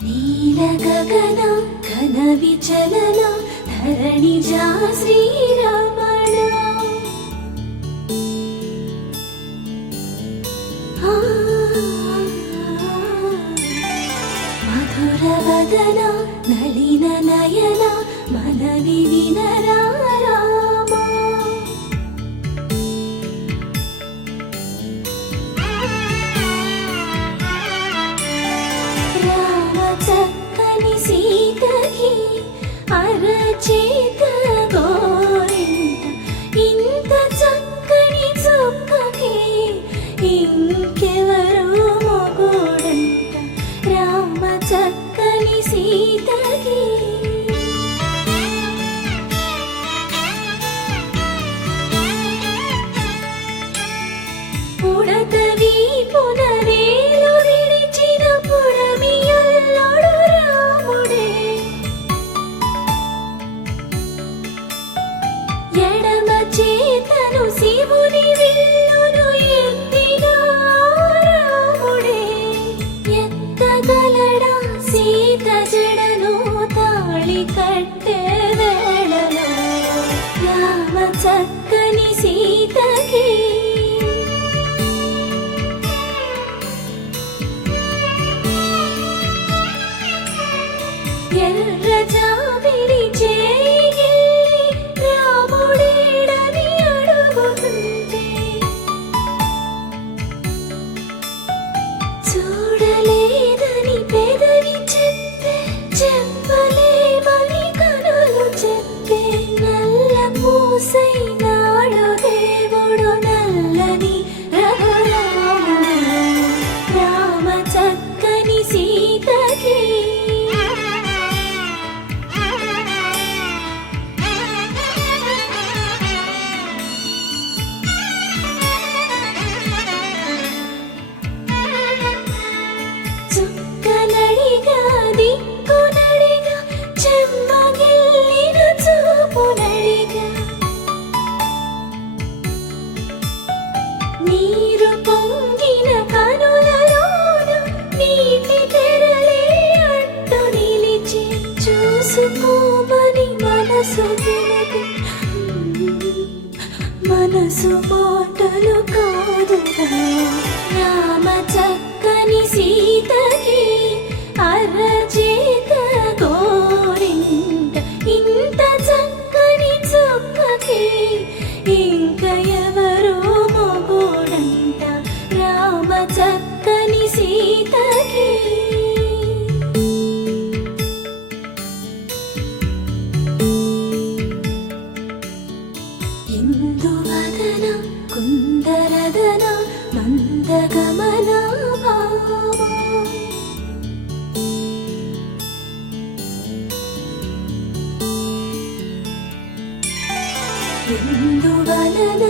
నీల గగన ఘన విచలన ధరణిజా శ్రీరమణ మధుర వదన నలిన నయన మనవి వినరా చక్కని సీతకి అరచేత గోరింట ఇంత చక్కని చుక్కకి ఇంకెవరు మొగుడంట రామ చక్కని సీతకి ఉడత వీపున వేలు విడిచిన పుడమియల్లోడు రాముడే ఎడమ చేతను శివుని విల్లును ఎత్తిన రాముడే ఎత్తగలడా సీత జడను తాళి కట్టే వేళలో రామ చక్కని సీతకి ఎర్ర జాబిలి చేయి రాముడేడని అడుగుతుంటే చూడలేదని పెదవి చెప్పే చెప్పలేమని కనులు చెప్పే నల్ల పూసై నాడు దేవుడు నల్లని రఘురాముడు రామ చక్కని సీతకి చుక్కనడిగా దిక్కునడిగా చెమ్మగిల్లిన చూపునడిగా నీరు పొంగిన కనులలోన నీటి తెరలే అడ్డు నిలిచి చూసుకోమని మనసు తినదు మనసు మాటలు కాదుగా రామ చక్కని సీతకి అరచేత గోరింట ఇంత చక్కని చుక్కకి ఇంక ఎవరు మొగుడంట రామ చక్కని సీతకి ఇందువదన కుందరదన మందగమన ఇందువలన